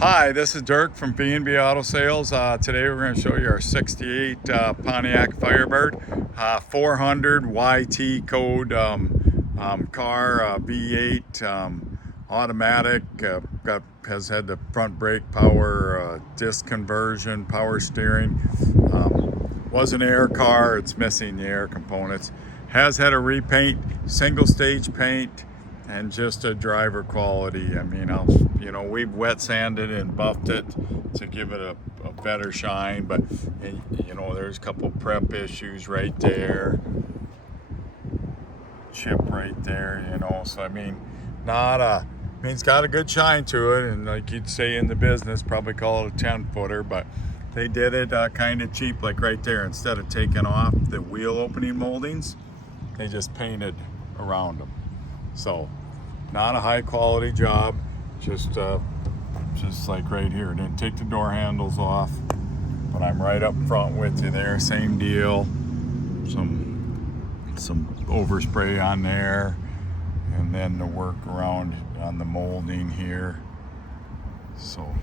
Hi, this is Dirk from B&B Auto Sales. Today we're going to show you our 68 Pontiac Firebird 400 YT code car, V8 automatic, has had the front brake power, disc conversion, power steering. Was an air car, it's missing the air components. Has had a repaint, single stage paint, and just a driver quality. I mean, we've wet sanded and buffed it to give it a better shine, but there's a couple prep issues right there, chip right there, so I mean, it's got a good shine to it, and like you'd say in the business, probably call it a 10-footer, but they did it kind of cheap, like right there. Instead of taking off the wheel opening moldings, they just painted around them. So not a high quality job, just like right here. Didn't take the door handles off, but I'm right up front with you there. Same deal. Some overspray on there, and then the work around on the molding here. So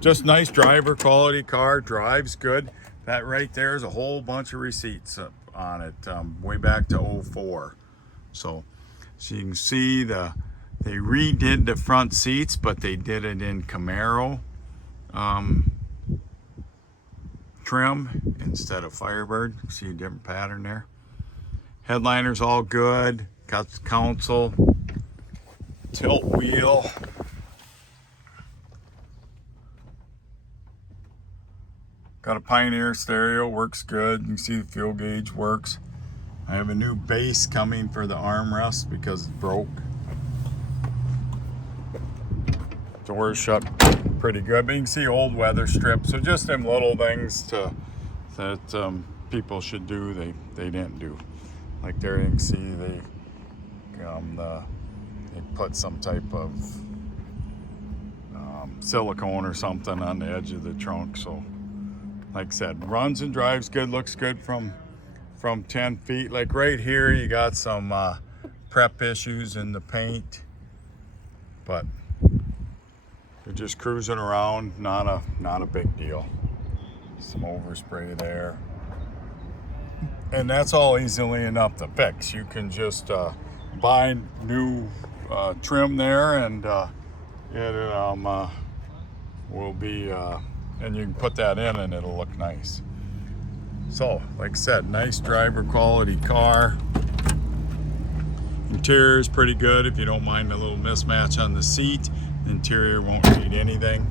just nice driver quality car, drives good. That right there is a whole bunch of receipts on it, way back to 04. So you can see they redid the front seats, but they did it in Camaro trim instead of Firebird. See a different pattern there. Headliner's all good. Got the console, tilt wheel. Got a Pioneer stereo, works good. You can see the fuel gauge works. I have a new base coming for the armrest because it broke. Doors shut pretty good, but you can see old weather strips. So just them little things that people should do, they didn't do. Like there you can see they put some type of silicone or something on the edge of the trunk. So like I said, runs and drives good, looks good from 10 feet. Like right here, you got some prep issues in the paint, but you're just cruising around, not a big deal. Some overspray there, and that's all easily enough to fix. You can just buy new trim there, and it will be and you can put that in and it'll look nice. So like I said, nice driver quality car. Interior is pretty good if you don't mind a little mismatch on the seat. Interior won't need anything,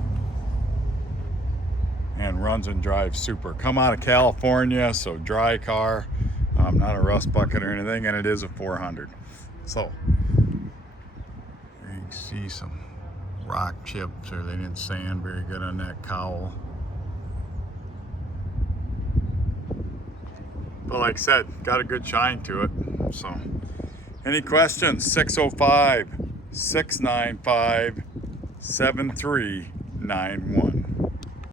and runs and drives super. Come out of California, so dry car, not a rust bucket or anything, and it is a 400. So you can see some rock chips, or they didn't sand very good on that cowl. But like I said, got a good shine to it. So any questions? 605-695-7391.